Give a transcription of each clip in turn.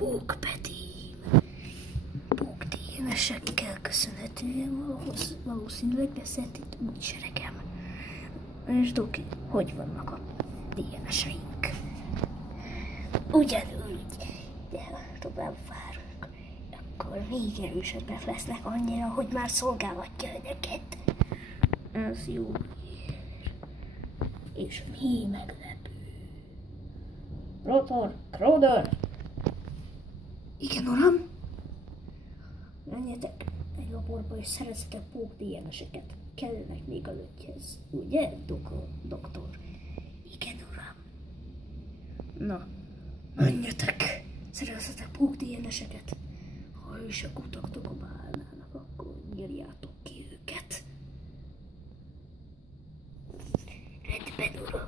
Pókpetím. Pók DNS-ekkel köszönhetően valószínűleg lesz itt új seregem. És Doki, hogy vannak a DNS-eink? Ugyanúgy, de tovább várunk, akkor még erősebbek lesznek annyira, hogy már szolgálatja önöket. Ez jó ér. És mi meglepő? Rotor, Crowder! Igen, uram? Menjetek egy laborba és szerezzetek pók DNS-eket. Kellenek még a lötyhez. Ugye, doktor? Igen, uram. Na, menjetek! Szerezzetek pók DNS-eket. Ha ősök utaktokba állnának, akkor nyírjátok ki őket. Rendben, uram.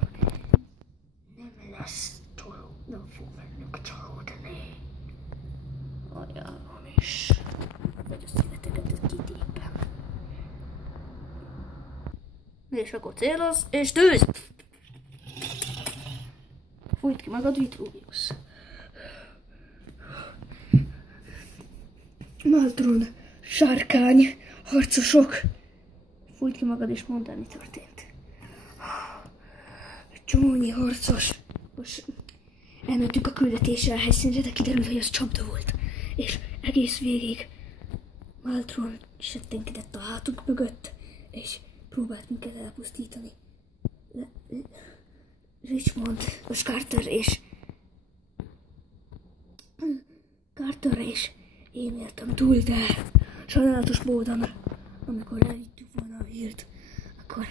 Nem lesz csaló, nem fog bennük csalódni. Ajánlom is. Vagy a szíveteget kitépem. És akkor céloz, és tűz! Fújt ki magad, Vitruvius. Maltron, sárkány, harcosok. Fújt ki magad, és mondd el, mi történt. Csomónyi harcos. Most elmentünk a küldetésre a helyszínre, de kiderült, hogy az csapda volt. És egész végig Maltron settenkedett a hátunk mögött, és próbált minket elpusztítani. Richmond, és Carter és én éltem túl, de sajnálatos módon, amikor elvittük volna a hírt, akkor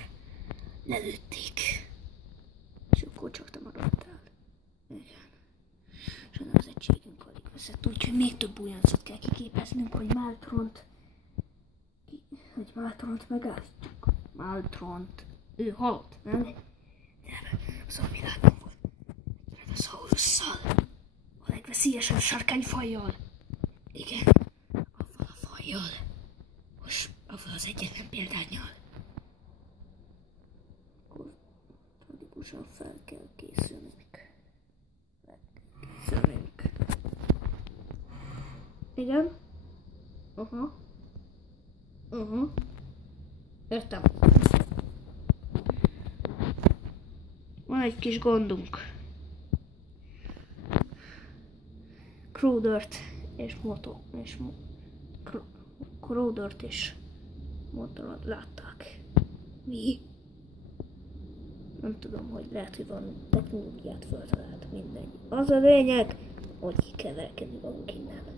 lelőtték. És akkor csak te maradtál. Igen. Sajnálom az egységünk alig veszett, úgyhogy még több újoncot kell kiképeznünk, hogy Maltront megállítjuk. Maltront. Ő halott, nem? Nem. Az a világon volt. Tyrannosaurus-szal. A legveszélyesebb sárkányfajjal. Igen. Avval a fajjal. Most avval az egyetlen példányjal. Akkor tragikusan fel kell készülnünk. Igen? Értem. Van egy kis gondunk. Crowdert és Crowdert és Motorot látták. Mi? Nem tudom, hogy lehet, hogy van technológiát föltalált, mindegy. Az a lényeg, hogy ki kell elkenni magunk innen.